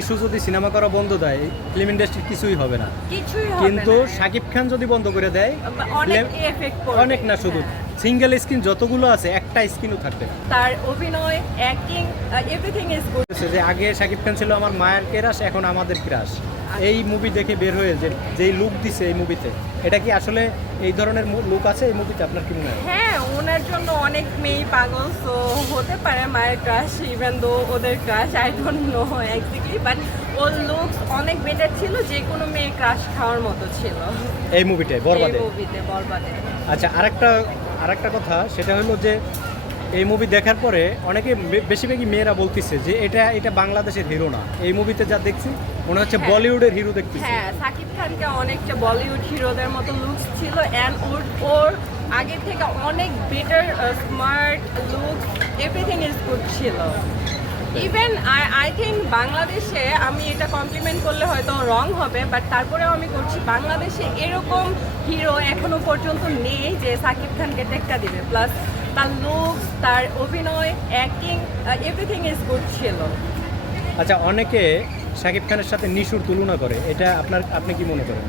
নিশু যদি সিনেমা করা বন্ধ দেয় ফিল্ম ইন্ডাস্ট্রি কিছুই হবে না। কিন্তু শাকিব খান যদি বন্ধ করে দেয় অনেক না শুধু। হ্যাঁ। সিঙ্গেল স্ক্রিন যতগুলো আছে একটা স্ক্রিনও থাকবে তার অভিনয় অ্যাক্টিং এভরিথিং ইজ গুড যে আগে শাকিব খান ছিল আমার মায়ের ক্রাশ এখন আমাদের ক্রাশ। এই মুভি দেখে বের হয়ে যে যেই লুক দিছে এই মুভিতে এটা কি আসলে এই ধরনের লুক আছে এই মুভিতে আপনার কি মনে হয়? হ্যাঁ ওনার জন্য অনেক মেয়ে পাগল সো হতে পারে মায়ের ক্রাশ ইভেন দো ওদের crush I don't know exactly but or looks অনেক বেটার ছিল যে কোনো মেয়ের ক্রাশ খাওয়ার মতো ছিল। এই এই বরবাদে মুভিতে বরবাদে। আচ্ছা আরেকটা আরেকটা কথা সেটা হলো যে এই মুভি দেখার পরে অনেকে বেশিরভাগই মেয়েরা বলতেছে যে এটা এটা বাংলাদেশের হিরো না। এই মুভিতে যা দেখছি মনে হচ্ছে। বলিউডের হিরো দেখতেছি। হ্যাঁ সাকিব খানকে অনেকটা বলিউড হিরোদের মতো লুকস ছিল অ্যান্ড ওর ওর আগে থেকে অনেক better smart look everything is good ছিল। ইভেন আই আই থিঙ্ক বাংলাদেশে আমি এটা কমপ্লিমেন্ট করলে হয়তো রং হবে বাট তারপরেও আমি করছি বাংলাদেশে এরকম হিরো এখনও পর্যন্ত নেই যে সাকিব খানকে টেক্কা দিবে। প্লাস তার লুকস তার অভিনয় অ্যাক্টিং এভরিথিং ইজ গুড ছিল। আচ্ছা অনেকে শাকিব খানের সাথে নিশুর তুলনা করে। এটা আপনার আপনি কি মনে করেন?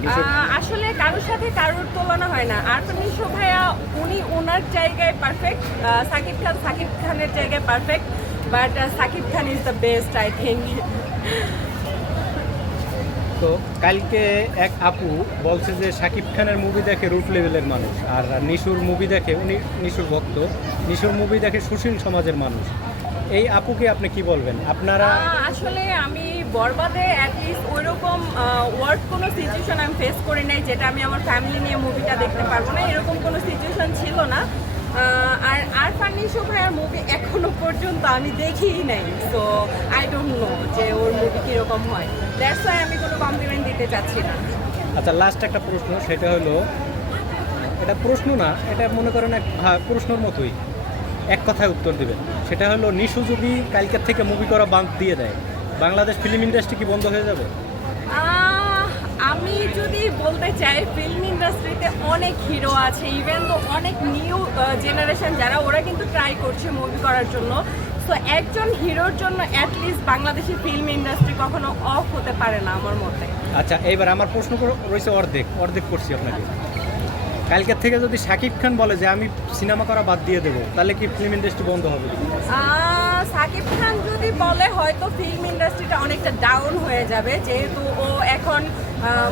আসলে কারোর সাথে কারোর তুলনা হয় না। আর নিশো ভাইয়া উনি ওনার জায়গায় পারফেক্ট সাকিব খান সাকিব খানের জায়গায় perfect but Shakib Khan is the best I think তো কালকে এক আপু বলছে যে শাকিব খানের মুভি দেখে রুট লেভেলের মানুষ, আর নিশুর মুভি দেখে উনি নিশুর ভক্ত। নিশুর মুভি দেখে সুশীল সমাজের মানুষ। এই আপুকে আপনি কি বলবেন? আপনারা আসলে আমি বরবাদে অ্যাটলিস্ট ওইরকম ওয়ার্ড কোনো সিচুয়েশন আমি ফেস করি নাই, যেটা আমি আমার ফ্যামিলি নিয়ে মুভিটা দেখতে পারব না। এরকম কোনো সিচুয়েশন ছিল না। আর আর ফার্নিশো ভাইয়ার মুভি এখনও পর্যন্ত আমি দেখিই নাই তো আই ডোন্ট নো যে ওর মুভি কীরকম হয়। দ্যাটস ওয়াই আমি কোনো কমপ্লিমেন্ট দিতে চাচ্ছি না। আচ্ছা লাস্ট একটা প্রশ্ন, সেটা হলো, এটা প্রশ্ন না, এটা মনে করেন এক প্রশ্নর মতোই। এক কথায় উত্তর দিবেন। সেটা হলো, নিশু যদি কালকের থেকে মুভি করা বাদ দিয়ে দেয়, বাংলাদেশ ফিল্ম ইন্ডাস্ট্রি কি বন্ধ হয়ে যাবে? বলতে চাই ফিল্ম ইন্ডাস্ট্রিতে অনেক হিরো আছে ইভেন তো অনেক নিউ জেনারেশন যারা ওরা কিন্তু ট্রাই করছে মুভি করার জন্য। সো একজন হিরোর জন্য at least Bangladeshi film industry কখনো অফ হতে পারে না আমার মতে। আচ্ছা এইবার আমার প্রশ্ন রয়েছে অর্ধেক অর্ধেক করছি আপনাকে। কালকের থেকে যদি শাকিব খান বলে যে আমি সিনেমা করা বাদ দিয়ে দেবো তাহলে কি ফিল্ম ইন্ডাস্ট্রি বন্ধ হবে? সাকিব খান যদি বলে হয়তো ফিল্ম ইন্ডাস্ট্রিটা অনেকটা ডাউন হয়ে যাবে যেহেতু ও এখন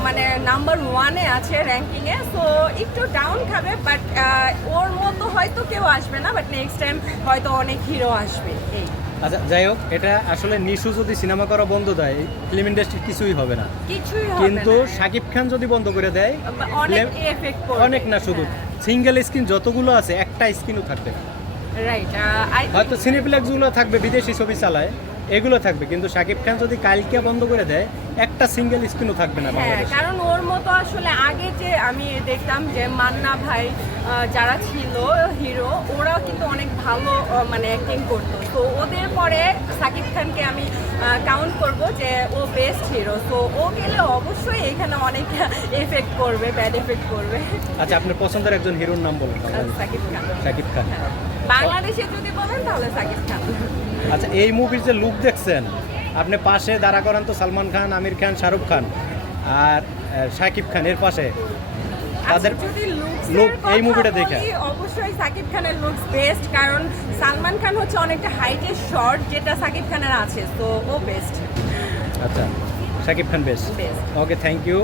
মানে নাম্বার ওয়ানে আছে র্যাঙ্কিংয়ে সো একটু ডাউন খাবে বাট ওর মতো হয়তো কেউ আসবে না বাট নেক্সট টাইম হয়তো অনেক হিরো আসবে এই। আচ্ছা যাই হোক এটা আসলে নিশু যদি সিনেমা করা বন্ধ দেয় ফিল্ম ইন্ডাস্ট্রি কিছুই হবে না। কিছুই কিন্তু না। শাকিব খান যদি বন্ধ করে দেয় অনেক এফেক্ট অনেক না শুধু সিঙ্গেল স্ক্রিন যতগুলো আছে একটা স্ক্রিনও থাকবে রাইট হয়তো সিনেপ্লেক্সগুলো থাকবে বিদেশি ছবি চালায়। এগুলো থাকবে কিন্তু শাকিব খান যদি কালকে বন্ধ করে দেয় একটা সিঙ্গেল স্ক্রিনও থাকবে না হ্যাঁ কারণ ওর মতো আসলে আগে যে আমি দেখতাম যে মান্না ভাই যারা ছিল হিরো ওরাও কিন্তু অনেক ভালো মানে অ্যাক্টিং করতো। তো ওদের পরে সাকিব খানকে আমি কাউন্ট করব যে ও বেস্ট হিরো তো ও গেলে অবশ্যই এখানে অনেক এফেক্ট করবে ব্যাড এফেক্ট করবে। আচ্ছা আপনার পছন্দের একজন হিরোর নাম বলুন। সাকিব খান শাকিব খান। বাংলাদেশে যদি বলেন তাহলে সাকিব খান। আচ্ছা এই মুভির যে লুক দেখছেন আপনি পাশে দাঁড়া করান তো সালমান খান আমির খান শাহরুখ খান আর আহ, শাকিব খান এর পাশে তাদের আচ্ছা, এর look এই মুভিটা দেখে। অবশ্যই সাকিব খানের লুকস বেস্ট কারণ সালমান খান হচ্ছে অনেকটা হাইটের শর্ট যেটা সাকিব খানের আছে তো ও বেস্ট আচ্ছা Shakib Khan best okay thank you